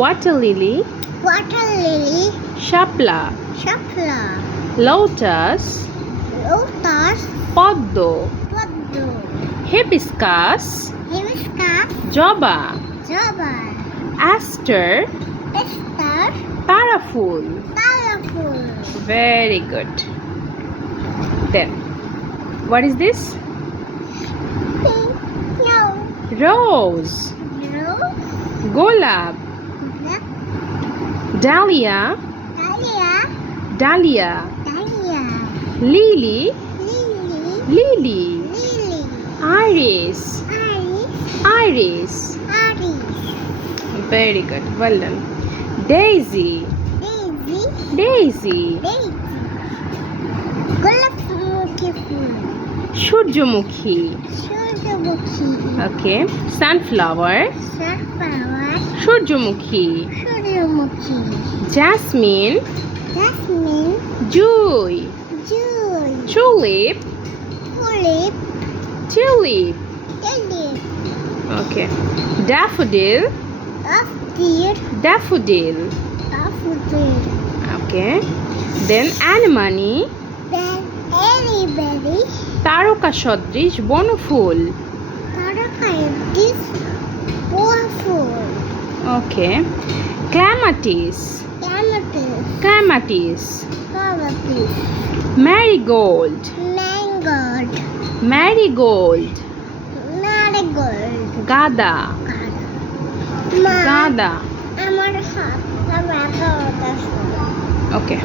water lily, water lily, শাপলা, শাপলা, lotus, lotus, পদ্ম, পদ্ম, hibiscus, hibiscus, জবা, জবা, aster, aster, তারাফুল. colorful, Very good. Then, what is this? no, Rose, no, গোলাপ, dahlia, dahlia, dahlia, dahlia, lily, lily, lily, lily, iris, iris, iris. iris, Very good. Well done. Daisy, daisy, daisy, daisy, গোলাপমুখী ফুল, সূর্যমুখী. সূর্যমুখী, Okay. Sunflower, sunflower, সূর্যমুখী. সূর্যমুখী, Jasmine, jasmine, জুই. জুই, Tulip, tulip, tulip. tulip, Okay. Daffodil, daffodil, daffodil. daffodil, Okay. Then anemone, then berry, তারকা সদৃশ বনফুল. তারকায়ুক্ত ফুল, Okay. Clematis, ক্যামেটিস, clematis. কাবাটিস, Marigold, ম্যাঙ্গোড, marigold. নারিগোল্ড, গাঁদা, মা, গাঁদা. আমার হাতটা ব্যথা হতেছে। Okay.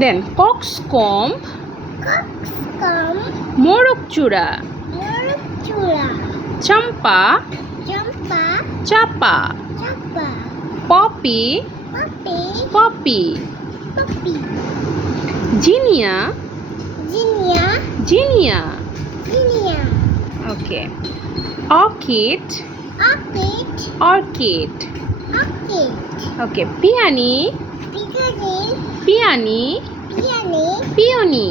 Then coxcomb, কম, মোরগচূড়া, চূড়া, চম্পা, চম্পা, চাপা, চাপা, poppy, poppy, poppy. Poppy, Jinia, Jinia, Jinia. Jinia, Okay. Orchid, orchid, orchid. Orchid, Okay. Peony, পিকানি, peony, পিয়ানি, peony.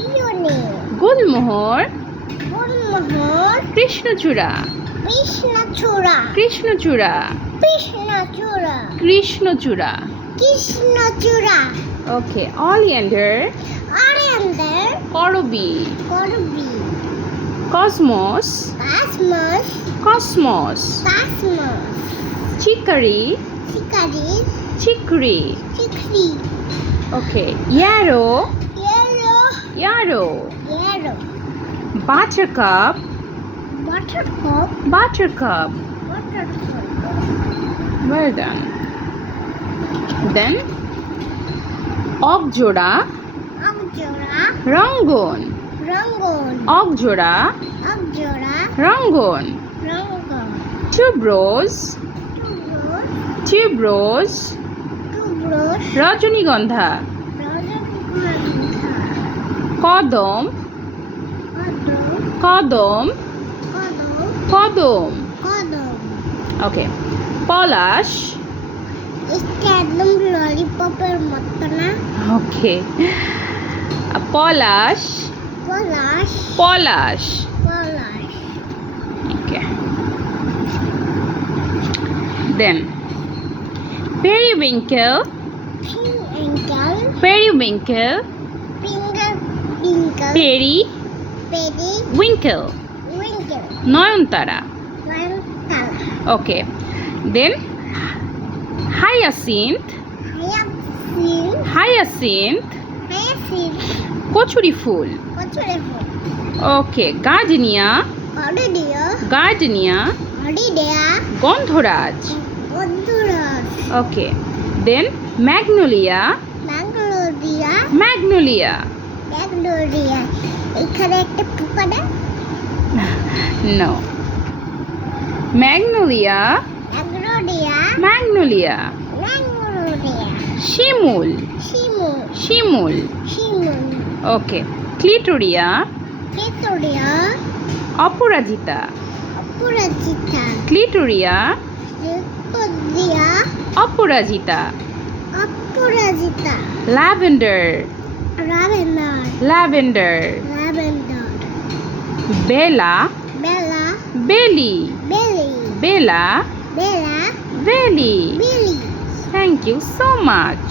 Peony, Gulmohar, Gulmohar, কৃষ্ণচূড়া, কৃষ্ণচূড়া, কৃষ্ণচূড়া, কৃষ্ণচূড়া, কৃষ্ণচূড়া. কৃষ্ণচূড়া, Okay. Oleander, অরেন্দার, করবি, করবি, cosmos, কাসমস, cosmos. কাসমস, Chicory, চিকারি, chicory. চিকরি, Okay. Yarrow, yellow, yarrow. Yellow, Buttercup, buttercup, buttercup. Buttercup, Well done. Then অকজোড়া, আমজোড়া, রঙ্গন, রঙ্গন, অকজোড়া, আমজোড়া, রঙ্গন. রঙ্গন, Tuberose, টুবরোস, tuberose. টুবরোস, রজনীগন্ধা, রজনীগন্ধা, কদম, কদম, কদম, কদম, কদম. কদম, Okay. পলাশ, এটা একদম ললিপপের মতো না? Okay. পলাশ, পলাশ, পলাশ. পলাশ, Okay. Then periwinkle, pink ankle, periwinkle, finger পিঙ্কল, peri, peri, winkle. Winkel, নয়নতারা. নয়নতারা, Okay. Then hyacinth, হায়াসিন, hyacinth. হায়াসিন, kachori ফুল. কচুরি ফুল, Okay. gardenia, অরিডিয়া, gardenia. অরিডিয়া, গন্ধরাজ. বন্ধুরাজ, Okay. Then magnolia, magnolia, magnolia. Magnolia, এখানে একটা পোকা না? No. Magnolia, magnolia, magnolia. Magnolia, শিমুল, শিমুল, শিমুল. শিমুল, Okay. Clitoria, Victoria, অপরাজিতা. অপরাজিতা, Clitoria, Victoria, অপরাজিতা. অপরাজিতা, Lavender, রাভেন্দার, lavender. Lavender, Bella, বেলা, belly, বেলি, বেলা বেলা valley বিলি thank you so much